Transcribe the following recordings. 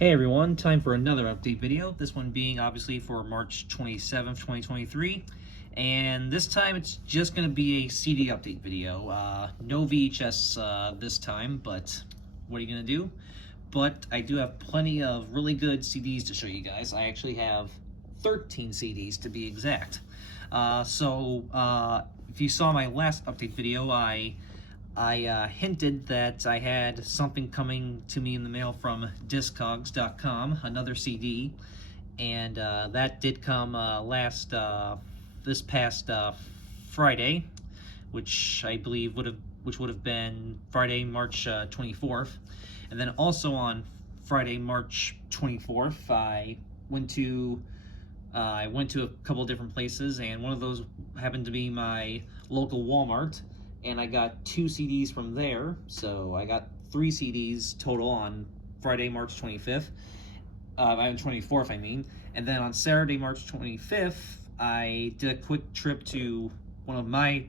Hey everyone, time for another update video, this one being obviously for March 27th, 2023, and this time it's just going to be a CD update video. No VHS this time, but what are you going to do? But I do have plenty of really good CDs to show you guys. I actually have 13 CDs to be exact. If you saw my last update video, I hinted that I had something coming to me in the mail from Discogs.com, another CD, and that did come this past Friday, which I believe would have been Friday, March 24th, and then also on Friday, March 24th, I went to a couple different places, and one of those happened to be my local Walmart, and I got 2 CDs from there, so I got 3 CDs total on Friday, March 25th, 24th, I mean, and then on Saturday, March 25th, I did a quick trip to one of my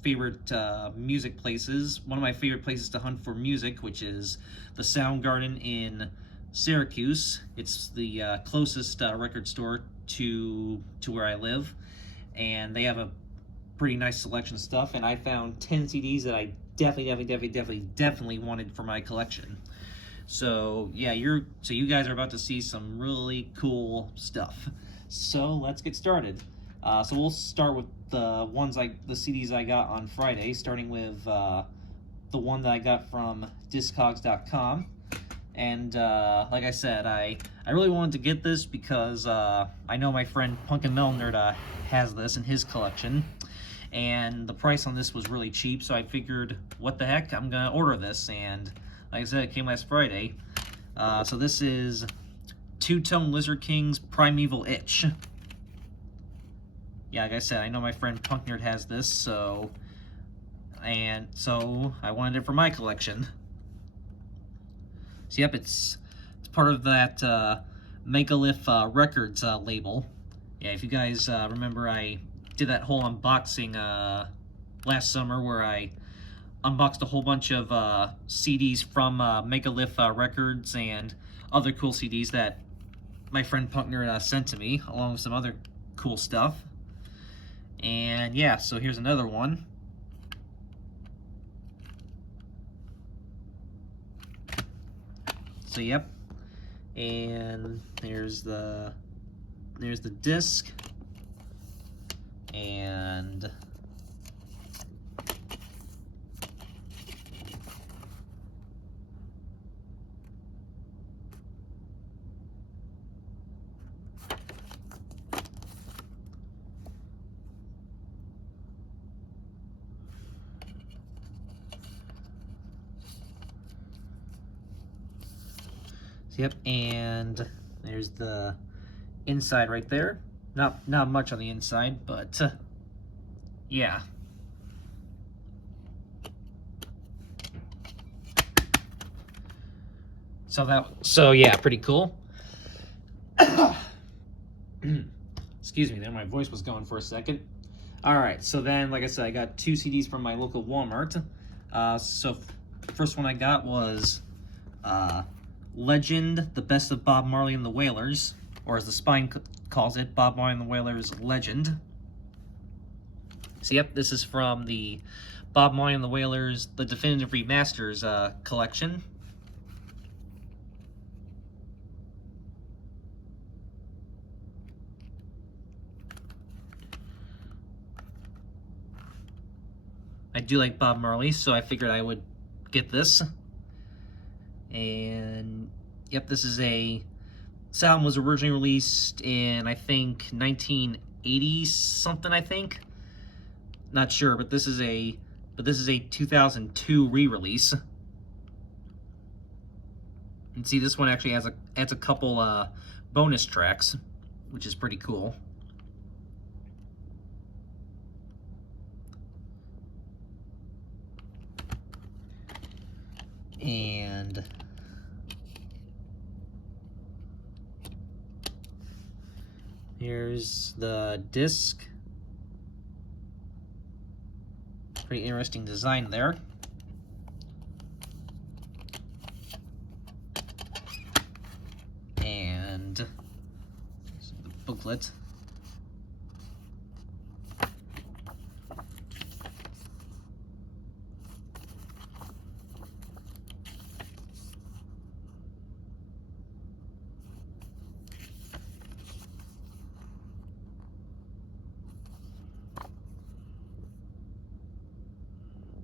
favorite music places, one of my favorite places to hunt for music, which is the Soundgarden in Syracuse. It's the closest record store to where I live, and they have a pretty nice selection of stuff, and I found 10 CDs that I definitely wanted for my collection. So yeah, you guys are about to see some really cool stuff. So let's get started. So we'll start with the CDs I got on Friday, starting with the one that I got from Discogs.com. And like I said, I really wanted to get this because I know my friend Punkin Metal Nerd has this in his collection, and the price on this was really cheap, so I figured, what the heck, I'm gonna order this, and like I said, it came last Friday. So this is Two Tone Lizard King's Primeval Itch. Yeah, like I said, I know my friend Punk Nerd has this, so I wanted it for my collection. So yep, it's part of that Megalith Records label. Yeah, if you guys remember, I did that whole unboxing last summer where I unboxed a whole bunch of CDs from Megalith Records and other cool CDs that my friend Punk Nerd sent to me, along with some other cool stuff. And yeah, so here's another one. So yep, and there's the disc, and yep, and there's the inside right there. Not much on the inside, but yeah. So yeah, pretty cool. Excuse me, there my voice was going for a second. Alright, so then, like I said, I got 2 CDs from my local Walmart. So first one I got was Legend, The Best of Bob Marley and the Wailers, or as the Spine calls it, Bob Marley and the Wailers Legend. So yep, this is from the Bob Marley and the Wailers, the Definitive Remasters collection. I do like Bob Marley, so I figured I would get this. And yep, this album was originally released in, I think, 1980 something, I think. Not sure, but this is a 2002 re-release. And see, this one actually adds a couple bonus tracks, which is pretty cool. And here's the disc. Pretty interesting design there. and the booklet.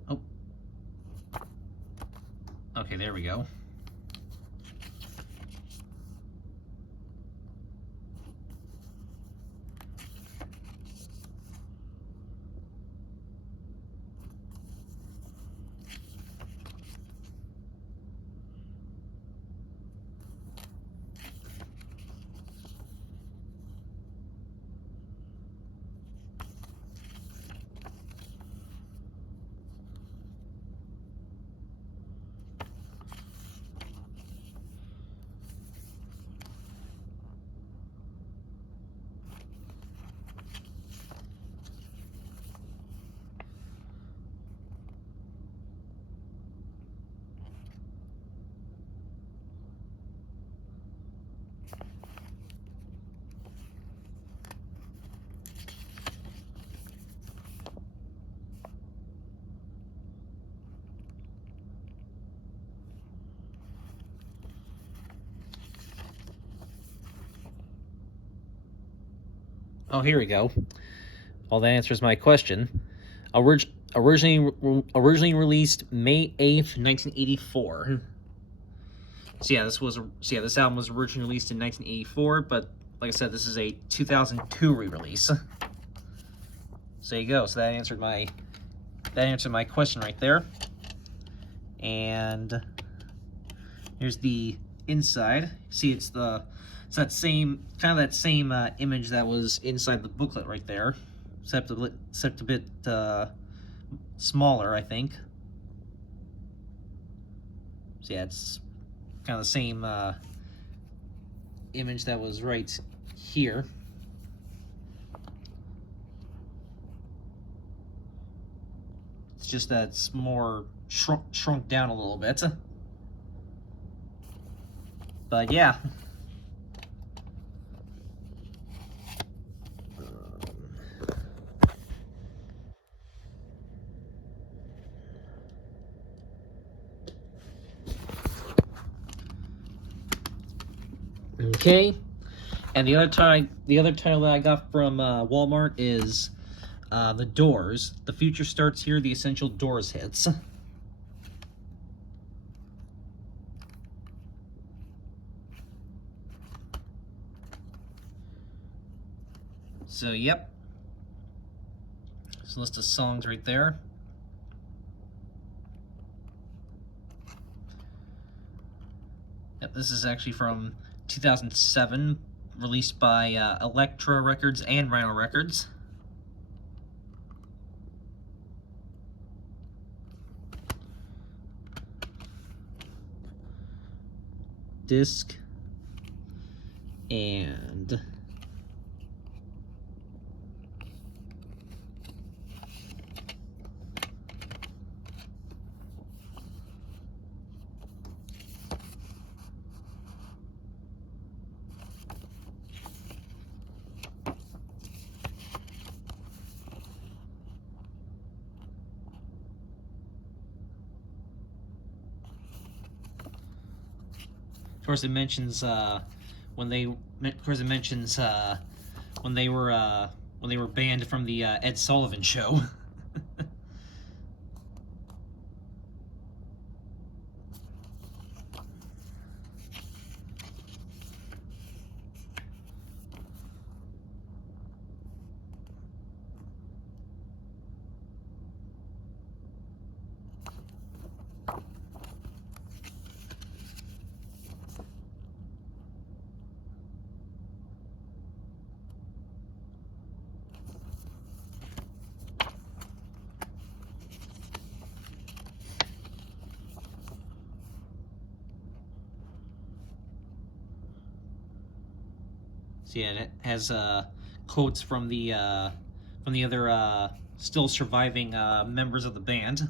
Oh. Okay, there we go. Oh, here we go. Well, that answers my question. Originally released May 8th, 1984. So yeah, this album was originally released in 1984, but like I said, this is a 2002 re-release. So there you go. So that answered my question right there. And here's the inside. See, it's that same image that was inside the booklet right there, except a bit smaller, I think. So yeah, it's kind of the same image that was right here. It's just that it's more shrunk down a little bit. But yeah. Okay, and the other title that I got from Walmart is The Doors. The Future Starts Here, the Essential Doors Hits. So, yep. There's a list of songs right there. Yep, this is actually from 2007, released by Elektra Records and Rhino Records. Disc and of course, it mentions when they were banned from the Ed Sullivan Show. So yeah, and it has quotes from the other still surviving members of the band.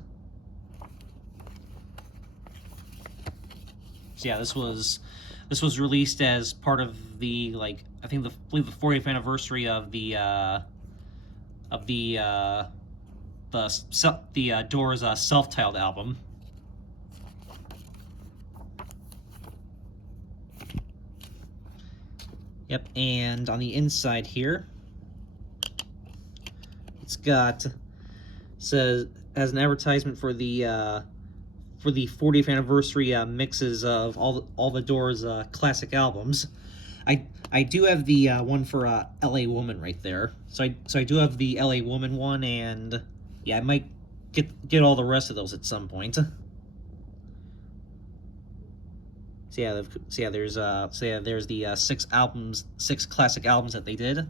So yeah, this was This was released as part of the, like, I believe the 40th anniversary of the Doors self-titled album. Yep, and on the inside here, it's got, says, as an advertisement for the 40th anniversary mixes of all the Doors classic albums. I do have the one for L.A. Woman right there. So I do have the L.A. Woman one, and yeah, I might get all the rest of those at some point. So yeah, there's the 6 classic albums that they did.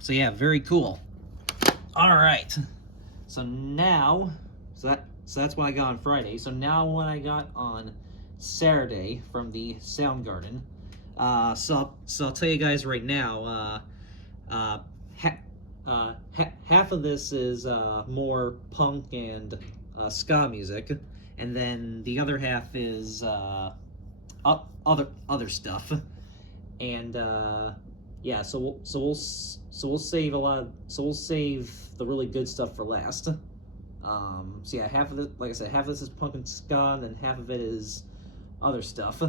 So yeah, very cool. All right, so that's what I got on Friday. So now what I got on Saturday from the Soundgarden. So I'll tell you guys right now. Half of this is more punk and ska music, and then the other half is other stuff. And yeah, so we'll save the really good stuff for last. So yeah, half of it, like I said, half of this is punk and ska, and then half of it is other stuff.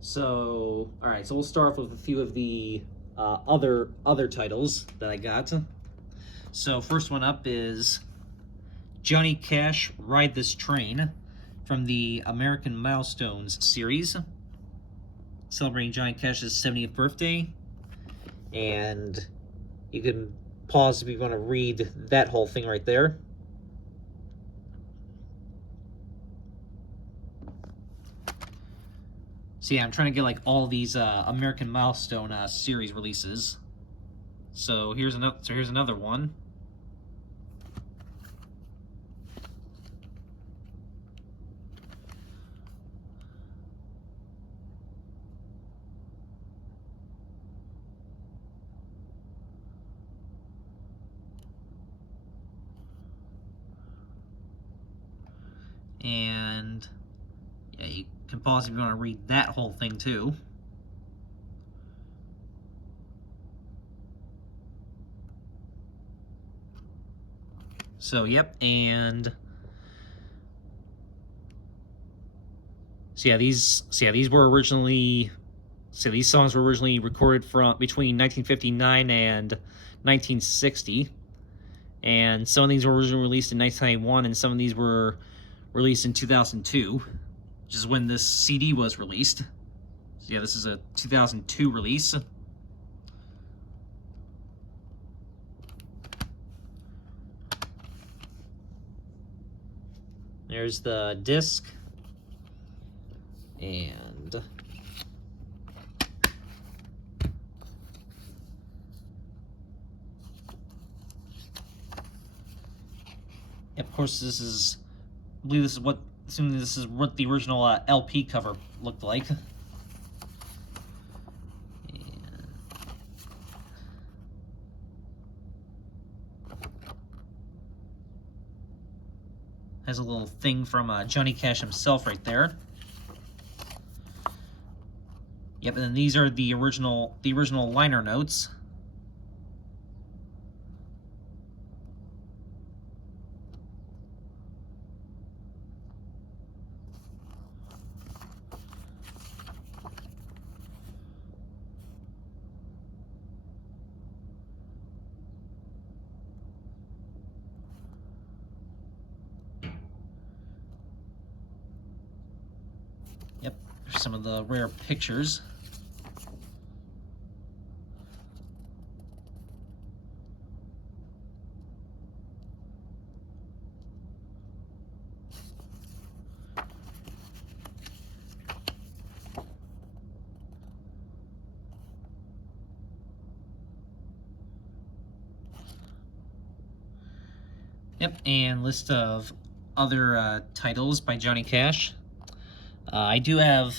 So all right, so we'll start off with a few of the other titles that I got. So first one up is Johnny Cash, Ride This Train, from the American Milestones series, celebrating Johnny Cash's 70th birthday. And you can pause if you want to read that whole thing right there. So yeah, I'm trying to get like all these American Milestone series releases. So here's another one. And yeah, you can pause if you want to read that whole thing too. So yep, and these songs were originally recorded from between 1959 and 1960, and some of these were originally released in 1991, and some of these were released in 2002, which is when this CD was released. So yeah, this is a 2002 release. There's the disc, and of course assuming this is what the original LP cover looked like. Has a little thing from Johnny Cash himself right there. Yep, and then these are the original liner notes. Yep, there's some of the rare pictures. Yep, and list of other titles by Johnny Cash. I do have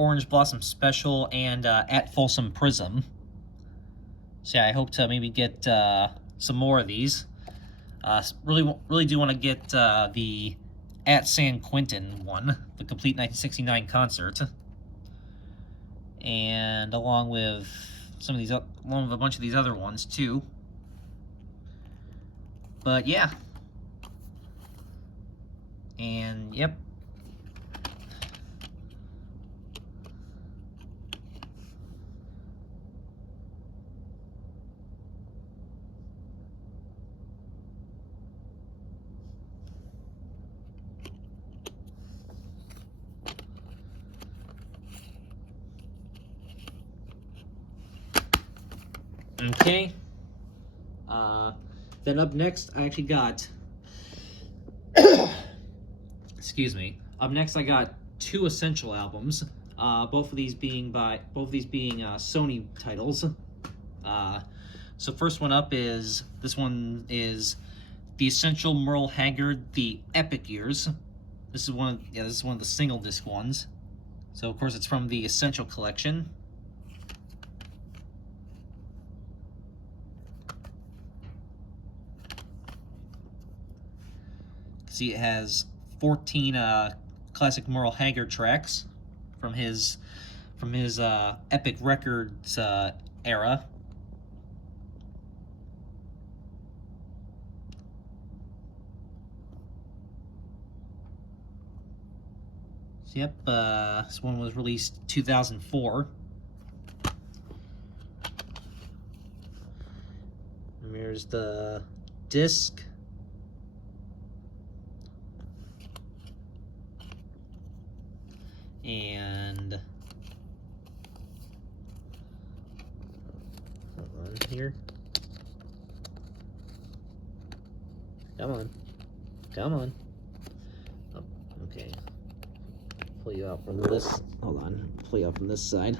Orange Blossom Special, and At Folsom Prism. So yeah, I hope to maybe get some more of these. Really do want to get the At San Quentin one, the complete 1969 concert, and along with along with a bunch of these other ones too. But yeah, and yep. Okay. Then up next, I actually got. Excuse me. Up next, I got 2 Essential albums. Both of these being Sony titles. So first one up is this one is the Essential Merle Haggard The Epic Years. This is one of the single disc ones. So of course it's from the Essential collection. See, it has 14 classic Merle Haggard tracks from his Epic Records era. So yep, this one was released 2004. And here's the disc. And hold on here. Come on. Oh, okay. Pull you out from this. Hold on. Pull you out from this side.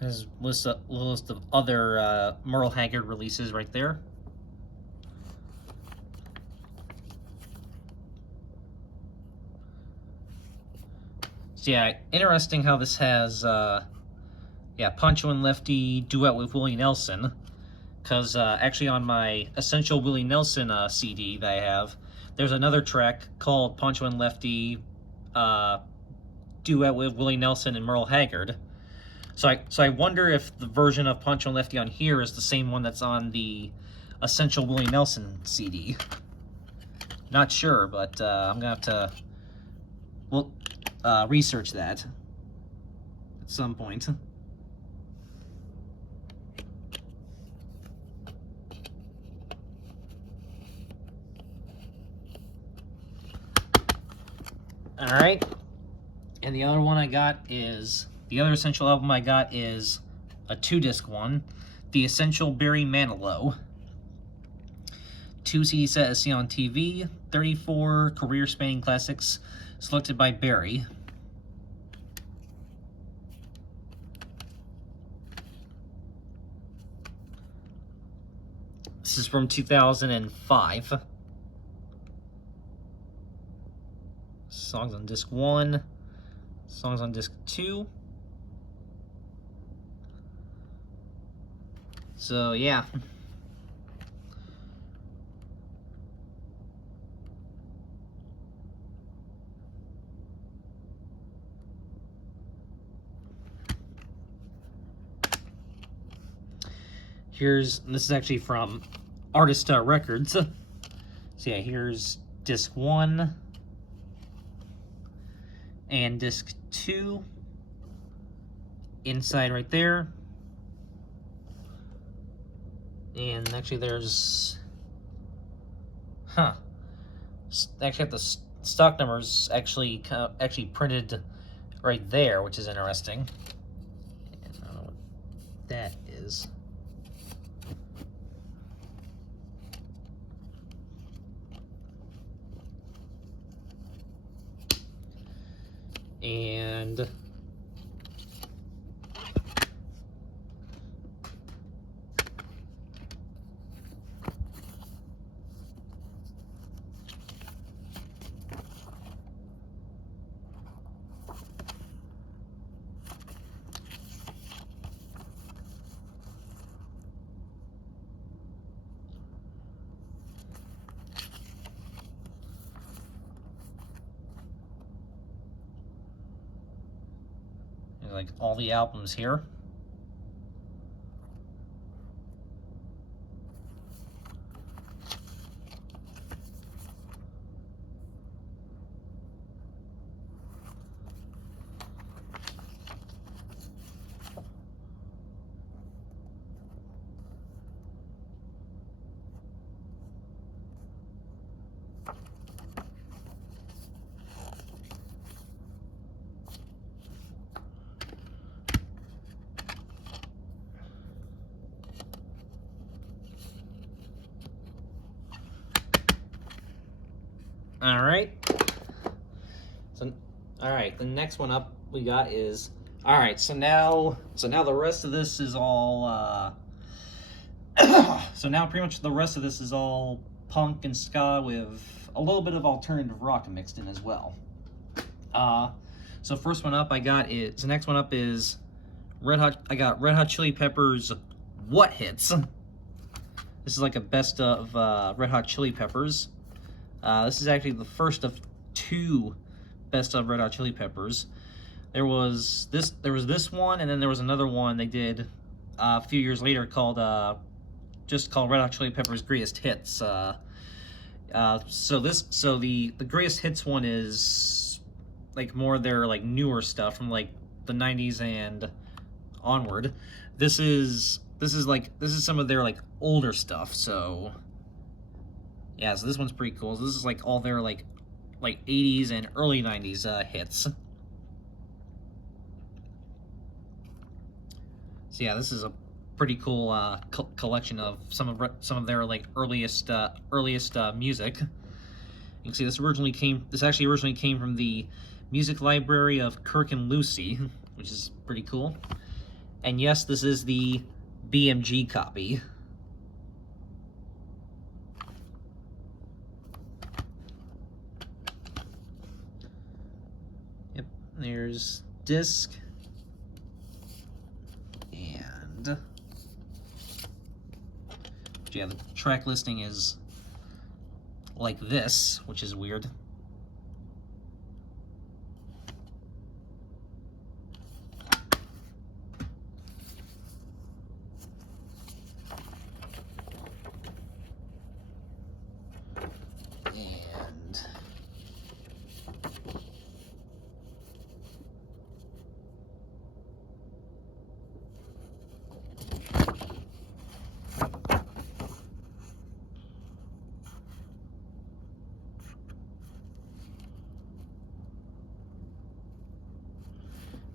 There's a list of other Merle Haggard releases right there. So yeah, interesting how this has Pancho and Lefty duet with Willie Nelson. Because actually on my Essential Willie Nelson CD that I have, there's another track called Pancho and Lefty duet with Willie Nelson and Merle Haggard. So I wonder if the version of Pancho and Lefty on here is the same one that's on the Essential Willie Nelson CD. Not sure, but I'm gonna have to research that at some point. All right, and the other one I got is. The other Essential album I got is a 2-disc one, the Essential Barry Manilow. 2 CD set as seen on TV, 34 career-spanning classics selected by Barry. This is from 2005. Songs on disc 1, songs on disc 2. So yeah. this is actually from Artist Records. So yeah, here's disc 1 and disc 2 inside right there. And actually there's, actually have the stock numbers actually printed right there, which is interesting. And I don't know what that is. And like all the albums here. All right. All right. The next one up we got is, all right. So now the rest of this is all. So now pretty much the rest of this is all punk and ska with a little bit of alternative rock mixed in as well. So first one up I got is, the next one up is Red Hot Chili Peppers What Hits. This is like a best of Red Hot Chili Peppers. This is actually the first of 2 best of Red Hot Chili Peppers. There was this one, and then there was another one they did a few years later called just called Red Hot Chili Peppers Greatest Hits. So the Greatest Hits one is like more of their like newer stuff from like the 90s and onward. This is some of their like older stuff. So yeah, so this one's pretty cool. So this is like all their like 80s and early 90s hits. So yeah, this is a pretty cool collection of some of their like earliest music. You can see this actually originally came from the music library of Kirk and Lucy, which is pretty cool. And yes, this is the BMG copy. Yep, there's disc. And yeah, the track listing is like this, which is weird.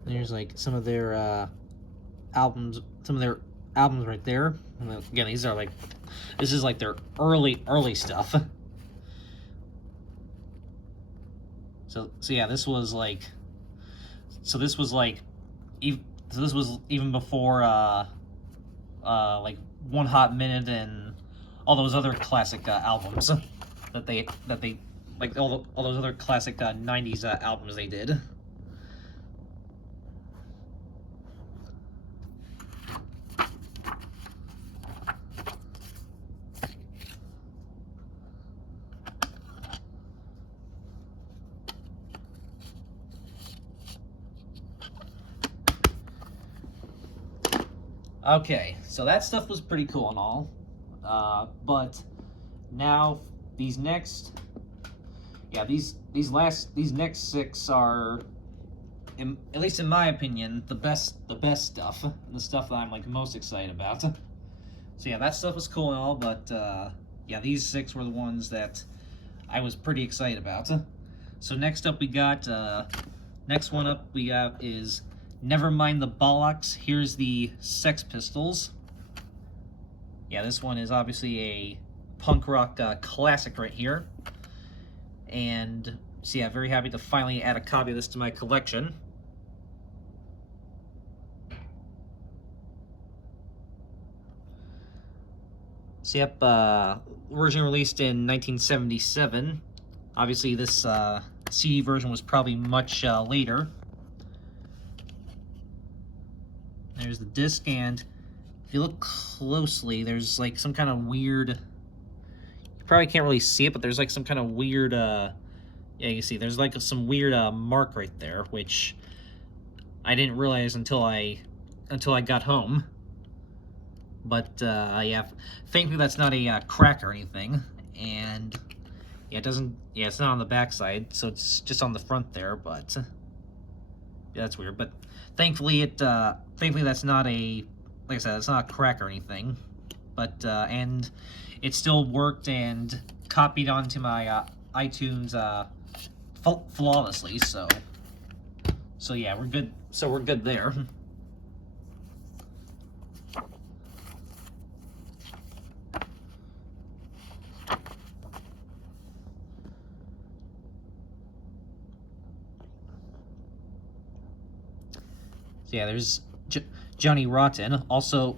And there's like some of their albums right there. And again, this is like their early stuff. So yeah, this was even before like One Hot Minute and all those other classic albums that they like all those other classic 90s albums they did. Okay, so that stuff was pretty cool and all, but now these next, yeah, these next six are, at least in my opinion, the best stuff, the stuff that I'm like most excited about. So yeah, that stuff was cool and all, but yeah, these six were the ones that I was pretty excited about. So next up we got, next one up we got is Never Mind the Bollocks, Here's the Sex Pistols. Yeah, this one is obviously a punk rock classic right here. And so yeah, very happy to finally add a copy of this to my collection. So yep, originally released in 1977. Obviously this CD version was probably much later. There's the disc, and if you look closely, there's like some kind of weird, you probably can't really see it, but there's like some kind of weird, yeah, you see, there's like some weird mark right there, which I didn't realize until I got home. But yeah, thankfully that's not a crack or anything, and yeah, it doesn't, yeah, it's not on the back side, so it's just on the front there, but yeah, that's weird. But thankfully thankfully that's not a, like I said, it's not a crack or anything. But and it still worked and copied onto my iTunes flawlessly. So yeah, we're good. So we're good there. So yeah, there's Johnny Rotten, also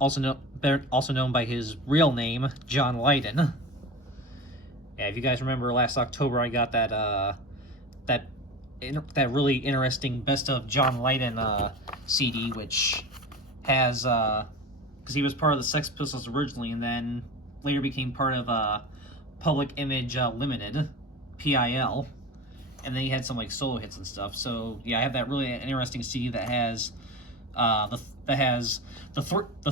also known by his real name, John Lydon. Yeah, if you guys remember last October, I got that that really interesting Best of John Lydon CD, which has because he was part of the Sex Pistols originally, and then later became part of Public Image Limited, PIL. And then he had some like solo hits and stuff. So yeah, I have that really interesting CD that has the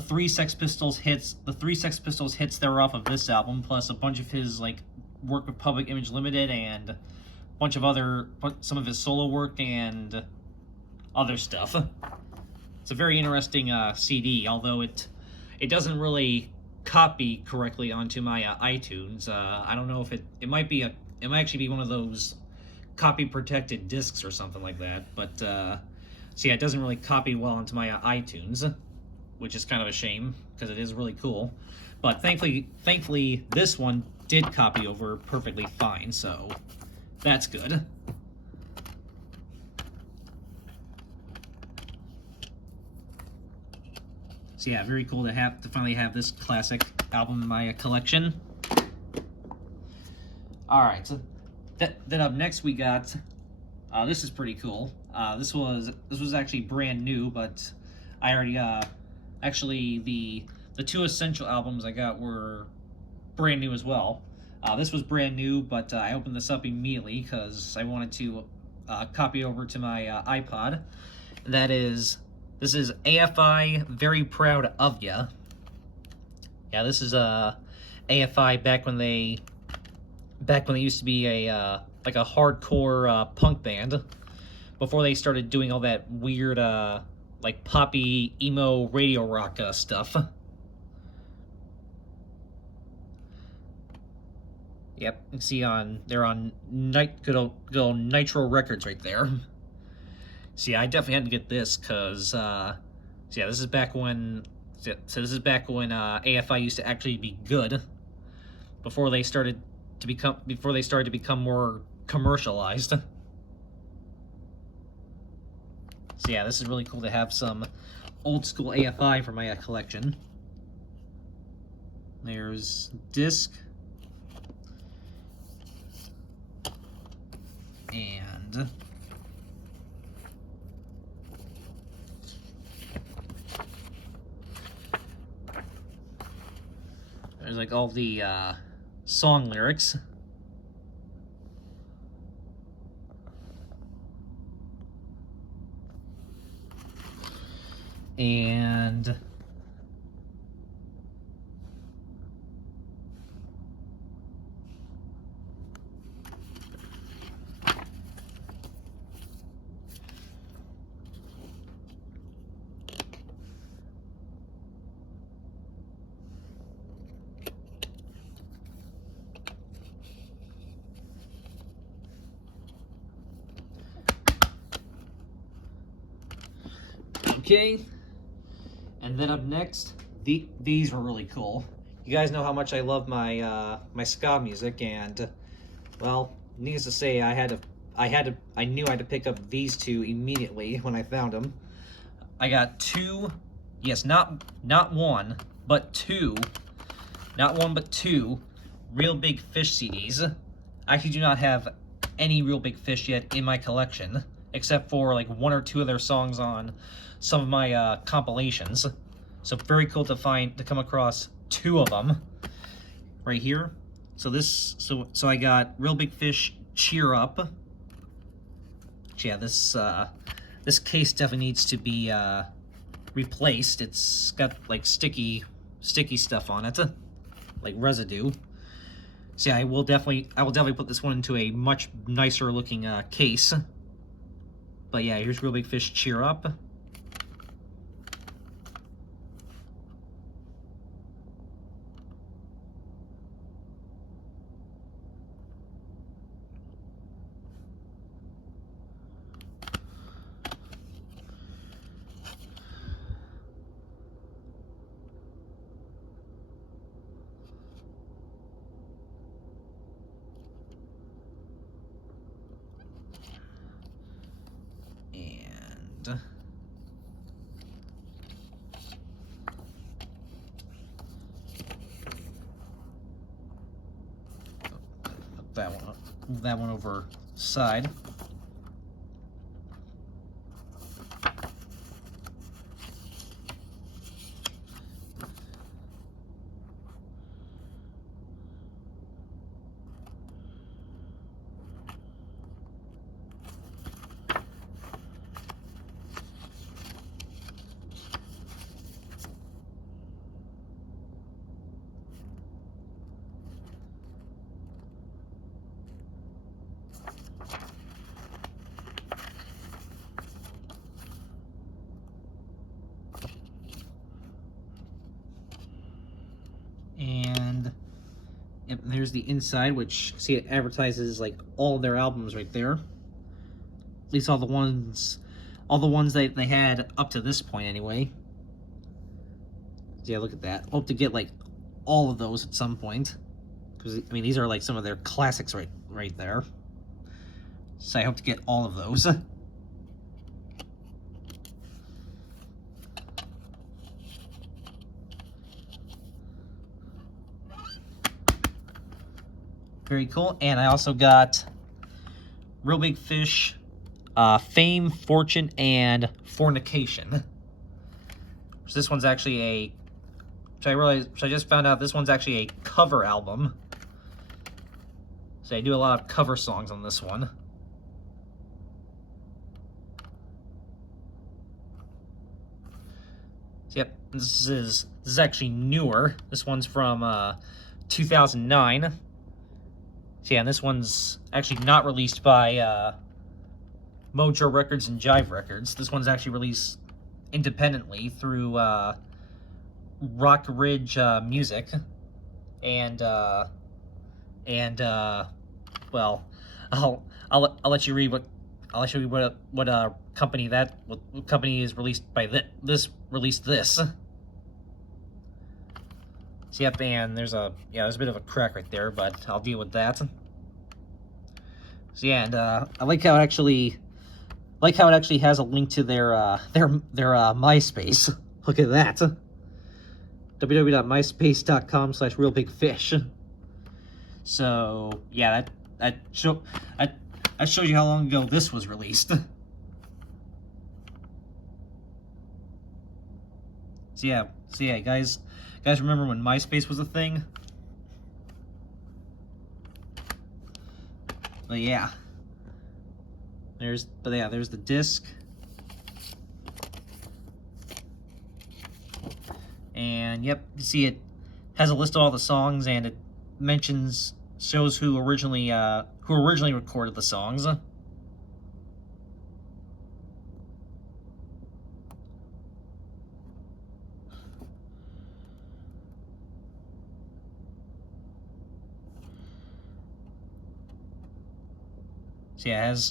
three Sex Pistols hits, the three Sex Pistols hits that were off of this album, plus a bunch of his like work with Public Image Limited and a bunch of other, some of his solo work and other stuff. It's a very interesting CD, although it doesn't really copy correctly onto my iTunes. I don't know if it might actually be one of those copy protected discs or something like that, but so yeah, it doesn't really copy well onto my iTunes, which is kind of a shame because it is really cool. But thankfully this one did copy over perfectly fine, so that's good. So yeah, very cool to finally have this classic album in my collection. All right, so then up next we got, this is pretty cool. This was actually brand new, but I already actually the two Essential albums I got were brand new as well. This was brand new, but I opened this up immediately because I wanted to copy over to my iPod. This is AFI, Very Proud of Ya. Yeah, this is AFI back when they used to be a like a hardcore punk band, before they started doing all that weird like poppy emo radio rock stuff. Yep, you can see they're on good old Nitro Records right there. See, I definitely had to get this because so yeah, this is back when AFI used to actually be good, before they started to become more commercialized. So yeah, this is really cool to have some old school AFI for my collection. There's disc, and there's like all the song lyrics. And okay, and then up next, these were really cool. You guys know how much I love my my ska music, and well, needless to say, I knew I had to pick up these two immediately when I found them. I got two, yes, not one, but two, not one but two Real Big Fish CDs. I actually do not have any Real Big Fish yet in my collection, except for like one or two of their songs on some of my compilations. So very cool to come across two of them right here. So so I got Real Big Fish Cheer Up. Yeah, this case definitely needs to be replaced. It's got like sticky stuff on it, like residue. So yeah, I will definitely put this one into a much nicer looking case. But yeah, here's Real Big Fish Cheer Up. And move that one over side. And yep, there's the inside, which see it advertises like all of their albums right there. At least all the ones that they had up to this point anyway. So yeah, look at that. Hope to get like all of those at some point, because I mean these are like some of their classics right there. So I hope to get all of those. Very cool. And I also got Real Big Fish, Fame, Fortune, and Fornication. So this one's actually which I just found out this one's actually a cover album. So I do a lot of cover songs on this one. So yep, this is actually newer. This one's from 2009. So yeah, and this one's actually not released by Mojo Records and Jive Records. This one's actually released independently through Rock Ridge Music, and well, I'll let you read what company is released by released this. So yep, and there's a bit of a crack right there, but I'll deal with that. So yeah, and I like how it actually has a link to their MySpace. Look at that. www.myspace.com/realbigfish. So yeah, that shows you how long ago this was released. So yeah, guys remember when MySpace was a thing? But yeah. There's the disc. And yep, you see it has a list of all the songs, and it shows who originally recorded the songs.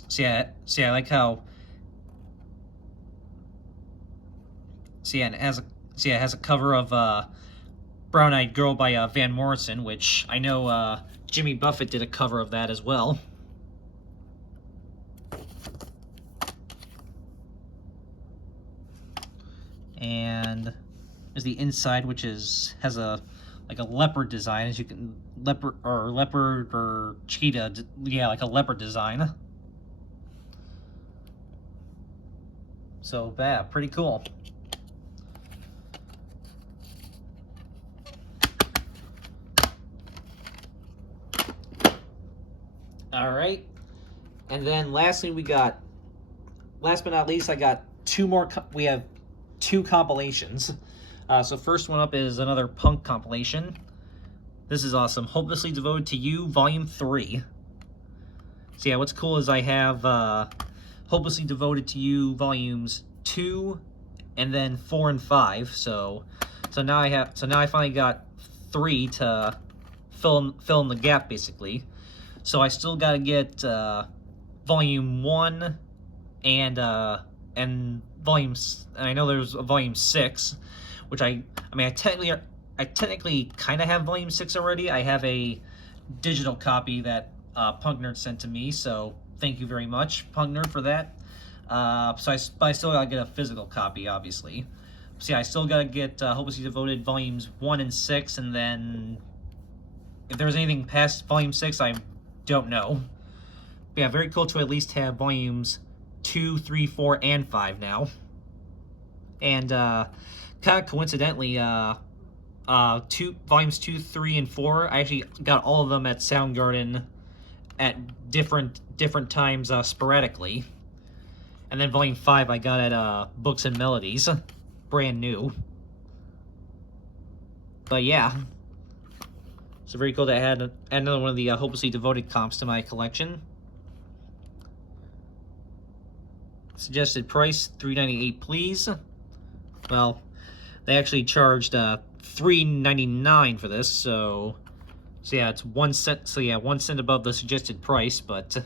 See, I like how. It has a cover of Brown Eyed Girl by Van Morrison, which I know Jimmy Buffett did a cover of that as well. And there's the inside, which has a leopard design, as you can leopard or cheetah, yeah, like a leopard design. So yeah, pretty cool. All right, and then lastly, last but not least, I got two more. We have two compilations. So first one up is another punk compilation. This is awesome. Hopelessly Devoted to You, Volume 3. So yeah, what's cool is I have Hopelessly Devoted to You Volumes 2, and then 4 and 5. So now I finally got 3 to fill in the gap, basically. So I still gotta get Volume 1 and volumes, and I know there's a Volume 6, which I technically kind of have Volume 6 already. I have a digital copy that Punk Nerd sent to me, so thank you very much, Punk Nerd, for that. But I still gotta get a physical copy, obviously. So yeah, I still gotta get Hopelessly Devoted Volumes 1 and 6, and then if there's anything past Volume 6, I don't know. But yeah, very cool to at least have Volumes 2, 3, 4, and 5 now. And kind of coincidentally, Volumes 2, 3, and 4, I actually got all of them at Soundgarden at different times sporadically. And then Volume 5 I got at Books and Melodies, brand new. But yeah, so very cool to add another one of the Hopelessly Devoted comps to my collection. Suggested price $3.98, please. Well, they actually charged $3.99 for this, so yeah, it's 1 cent. So yeah, 1 cent above the suggested price, but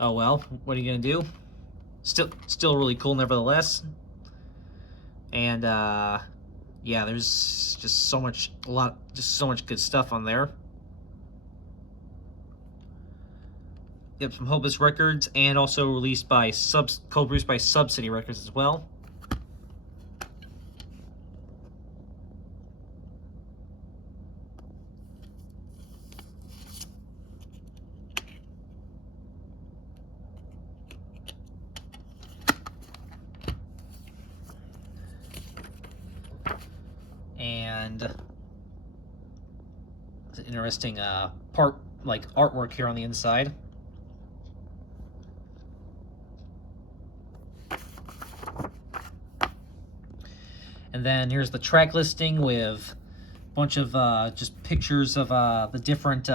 oh well, what are you gonna do? Still really cool nevertheless. And yeah, there's just so much good stuff on there. Yep, from Hopeless Records, and also released by co-produced by Subsidy Records as well. And it's an interesting artwork here on the inside. And then here's the track listing with a bunch of just pictures of the different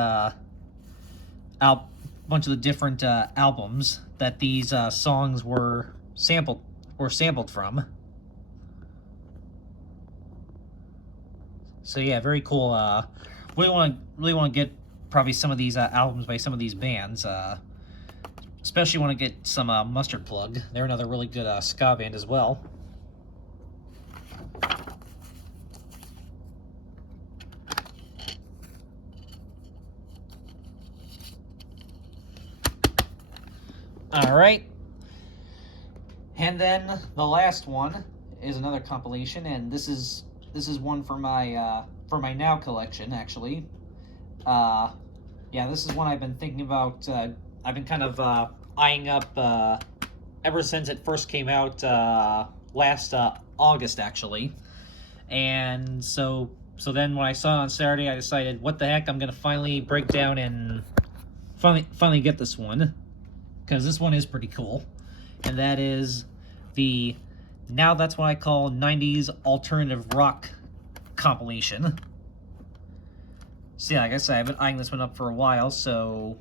albums that these songs were sampled from. So yeah, very cool. Really want to get probably some of these albums by some of these bands. Especially want to get some Mustard Plug. They're another really good ska band as well. All right, and then the last one is another compilation, and this is one for my Now collection, actually. Yeah, this is one I've been thinking about. I've been kind of eyeing up ever since it first came out last August, actually. And so then when I saw it on Saturday, I decided, what the heck, I'm gonna finally break down and finally get this one, because this one is pretty cool, and that is the Now That's What I Call 90s Alternative Rock compilation. So yeah, like I said, I've been eyeing this one up for a while, so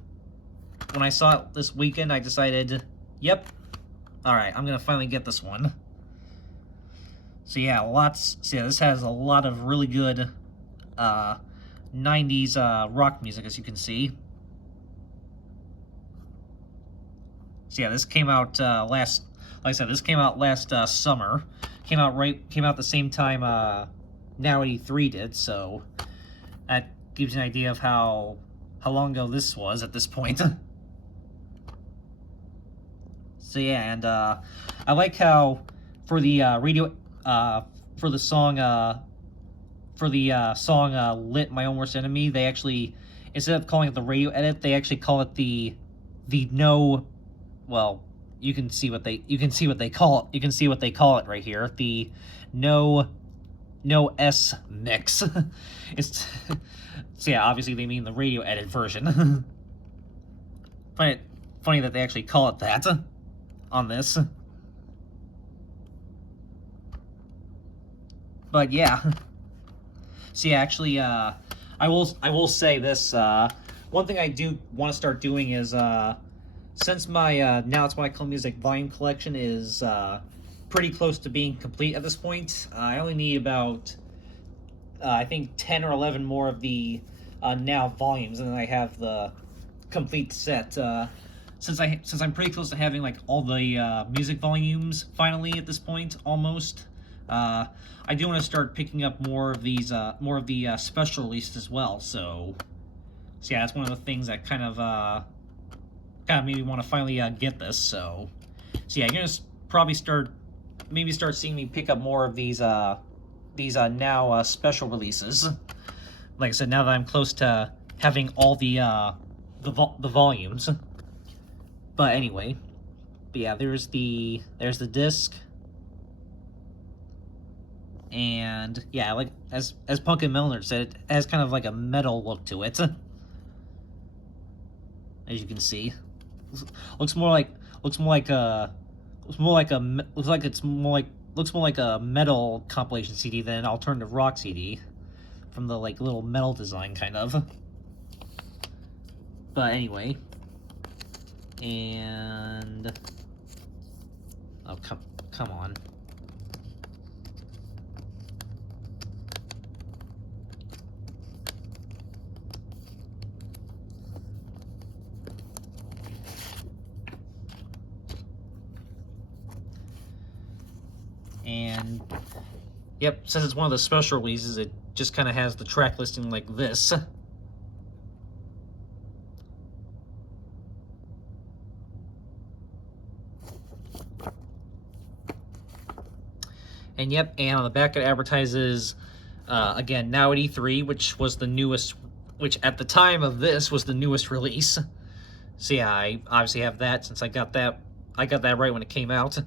when I saw it this weekend, I decided, yep, alright, I'm gonna finally get this one. So yeah, this has a lot of really good 90s rock music, as you can see. So yeah, this came out like I said, this came out last summer. Came out the same time Now 83 did, so that gives you an idea of how long ago this was at this point. So yeah, and I like how for the for the song Lit My Own Worst Enemy, they actually, instead of calling it the radio edit, they actually call it the no, well, you can see what they call it. You can see what they call it right here. The no S mix. It's so yeah, obviously they mean the radio edit version. Find it funny that they actually call it that on this. But yeah. So yeah, actually I will say this, one thing I do want to start doing is since my Now That's What I Call Music volume collection is pretty close to being complete at this point. I only need about I think 10 or 11 more of the Now volumes, and then I have the complete set. Since I'm pretty close to having like all the music volumes finally at this point, almost. I do want to start picking up more of these more of the special releases as well. So yeah, that's one of the things that kind of made me want to finally get this. So yeah, you're gonna probably start seeing me pick up more of these now special releases. Like I said, now that I'm close to having all the volumes. But anyway, but yeah, there's the disc, and yeah, like as Punkin Milner said, it has kind of like a metal look to it. As you can see, looks more like a metal compilation CD than an alternative rock CD, from the like little metal design kind of. But anyway, and oh come on. And yep, since it's one of the special releases, it just kind of has the track listing like this. And yep, and on the back it advertises again Now 83, which was the newest, which at the time of this was the newest release. So yeah, I obviously have that since I got that right when it came out.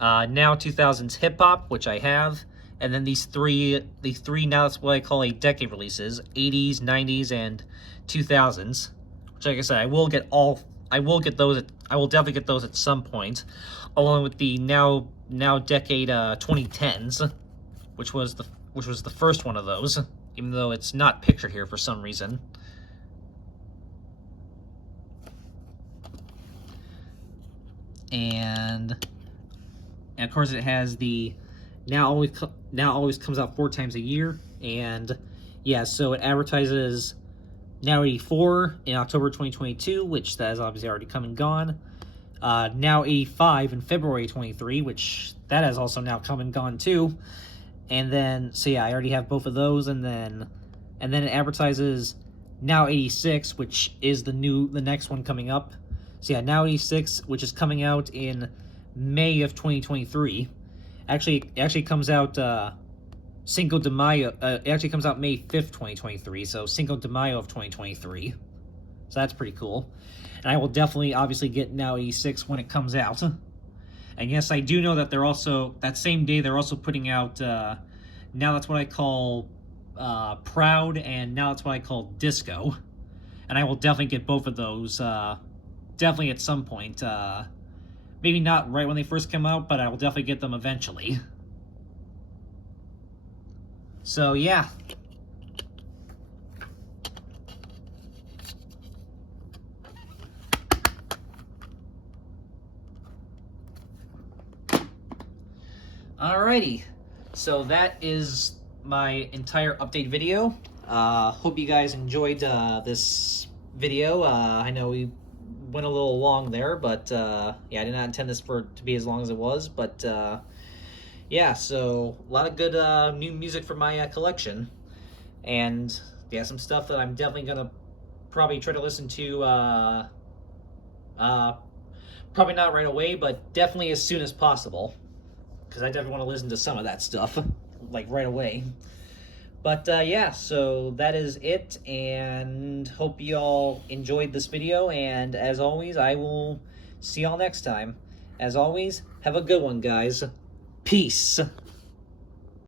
Now 2000s Hip Hop, which I have, and then these three Now That's What I Call a Decade releases, 80s, 90s, and 2000s. Which, like I said, I will definitely get those at some point, along with the Now Decade 2010s, which was the first one of those, even though it's not pictured here for some reason. And of course, it has the Now Always Comes Out 4 times a year, and yeah, so it advertises Now 84 in October 2022, which that is obviously already come and gone. Now 85 in February 23, which that has also now come and gone too. And then, so yeah, I already have both of those, and then it advertises Now 86, which is the next one coming up. So yeah, Now 86, which is coming out in May of 2023. It actually comes out Cinco de Mayo. It actually comes out May 5th, 2023. So Cinco de Mayo of 2023. So that's pretty cool. And I will definitely, obviously, get Now 86 when it comes out. And yes, I do know that they're also, that same day, they're also putting out Now That's What I Call Proud, and Now That's What I Call Disco. And I will definitely get both of those, definitely at some point. Maybe not right when they first come out, but I will definitely get them eventually. So yeah. Alrighty, so that is my entire update video. Hope you guys enjoyed this video. I know we went a little long there, but yeah, I did not intend this to be as long as it was, but yeah, so a lot of good new music for my collection, and yeah, some stuff that I'm definitely gonna probably try to listen to probably not right away, but definitely as soon as possible, because I definitely want to listen to some of that stuff like right away. But yeah, so that is it, and hope you all enjoyed this video, and as always, I will see y'all next time. As always, have a good one, guys. Peace.